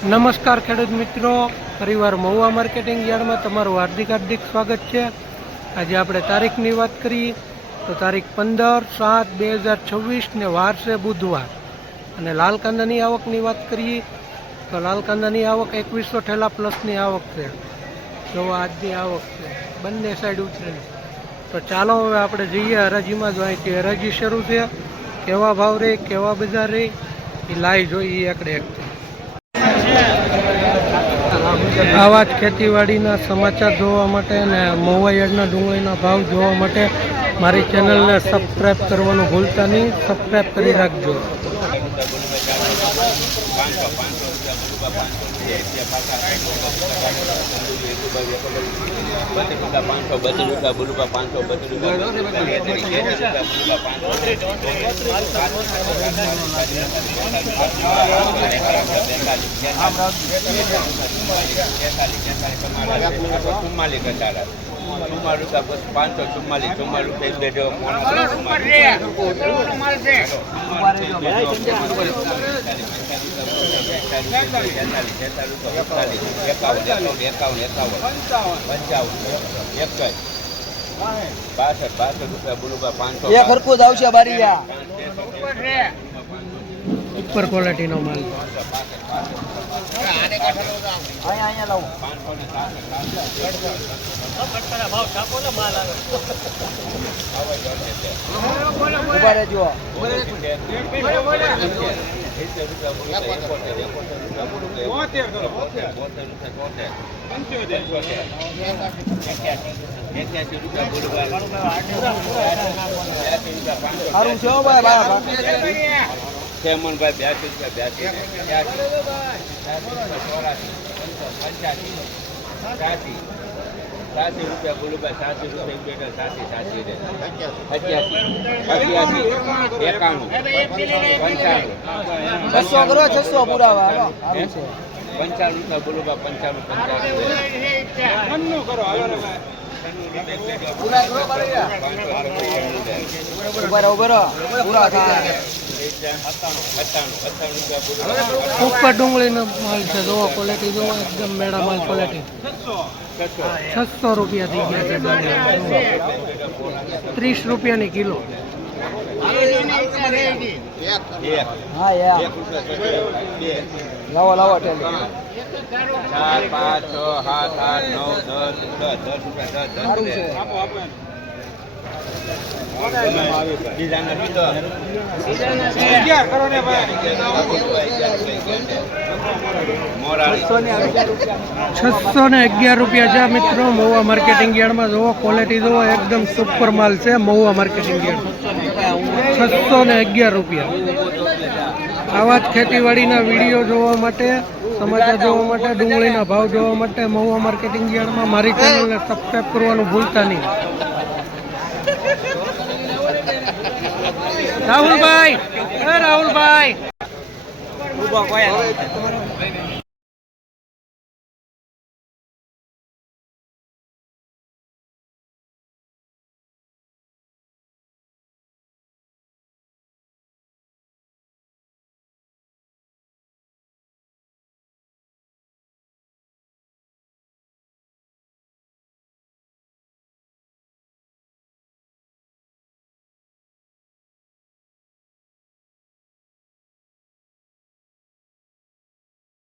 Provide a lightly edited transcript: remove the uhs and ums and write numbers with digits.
નમસ્કાર ખેડૂત મિત્રો, પરિવાર મહુવા માર્કેટિંગ યાર્ડમાં તમારું હાર્દિક સ્વાગત છે। આજે આપણે તારીખની વાત કરીએ તો તારીખ 15/7/2026 ને વાર છે બુધવાર। અને લાલ કાંદાની આવકની વાત કરીએ તો લાલ કાંદાની આવક 2100 ઠેલા પ્લસની આવક છે। જો આજની આવક છે બંને સાઈડ ઉતરેલી। તો ચાલો હવે આપણે જઈએ હરાજીમાં। જો અહીંથી હરાજી શરૂ છે, કેવા ભાવ રહે કેવા બજાર રહે એ લાઈ જોઈએ એકડે એક। આવા જ ખેતીવાડીના સમાચાર જોવા માટે અને મહુવા યાર્ડના ડુંગળીના ભાવ જોવા માટે મારી ચેનલને સબસ્ક્રાઈબ કરવાનું ભૂલતા નહીં, સબસ્ક્રાઈબ કરી રાખજો। ઉપર ક્વોલિટીનો માલ ઉપર ડુંગળીનો માલ છે। જોવો ક્વોલિટી, જોવો એકદમ મેળા માલ ક્વોલિટી। 600 રૂપિયા થઈ ગયા છે। 30 રૂપિયાની કિલો। લાવો લાવો 4, 5, 611 રૂપિયા છે મિત્રો મહુવા માર્કેટિંગ યાર્ડમાં। જોવો ક્વોલિટી, જોવો એકદમ સુપર માલ છે મહુવા માર્કેટિંગ યાર્ડ। 611 રૂપિયા। આવા જ ખેતીવાડીના વિડીયો જોવા માટે, સમાચાર જોવા માટે, ડુંગળીના ભાવ જોવા માટે મહુવા માર્કેટિંગ યાર્ડમાં મારી ચેનલને સબસ્ક્રાઈબ કરવાનું ભૂલતા નહીં। રાહુલભાઈ, રાહુલભાઈ